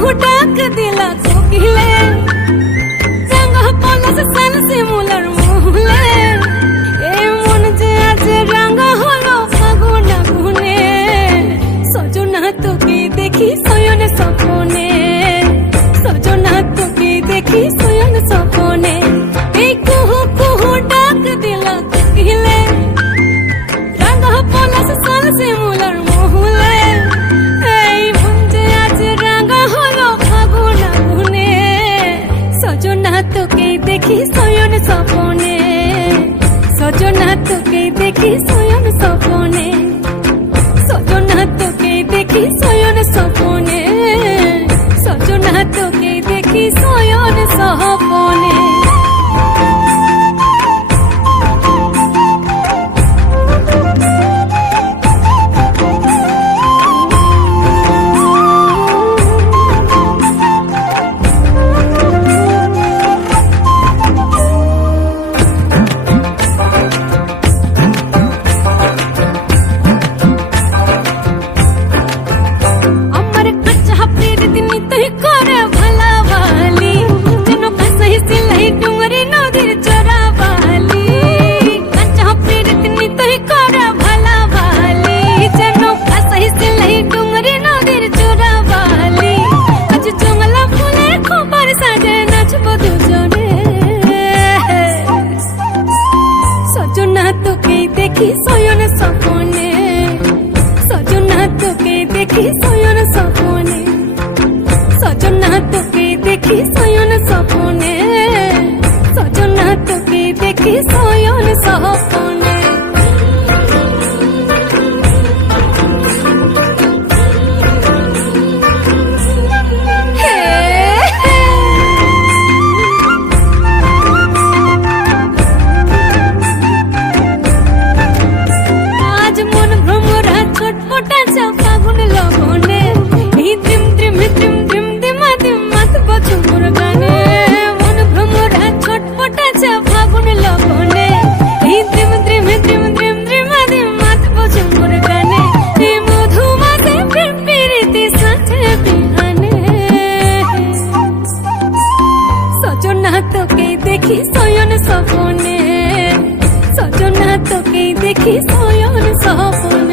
कुहू डाक दिला कोकिले रंग पलस सन सिमुलर मुहले ए मन जे आज रंग हलो फागुन गुने सजना তোকে দেখি সয়ন স্বপনে সजना তোকে দেখি সয়ন স্বপনে এই কুহু কুহু ডাক দিলা কোকিলে রंग পলস सन सिमुलर मुहले এই মন যে আজ রंग হলো ফাগুন গুনে সजना তোকে দেখি সয়ন স্বপনে সजना তোকে দেখি সয়ন স্বপনে সजना তোকে দেখি সয়ন স্বপনে সजना তোকে দেখি সয়ন স্বপনে সয়ন স্বপনে সजना তোকে দেখি সয়ন স্বপনে সजना তোকে দেখি সয়ন স্বপনে সजना তোকে দেখি সয়ন স্বপনে ফাগুন লগনে এই দ্রিম দ্রিম দ্রিম দ্রিম দিমা দিম মাত বচুর গানে মন ভ্রমরা ছটপটাছে ফাগুন লগনে এই দ্রিম দ্রিম দ্রিম দ্রিম দিমা দিম মাত বচুর গানে এই মধুমাতে প্রেম প্রীতি সাথে বিহানে সजना তোকে দেখি সয়ন স্বপনে সजना তোকে দেখি সয়ন স্বপনে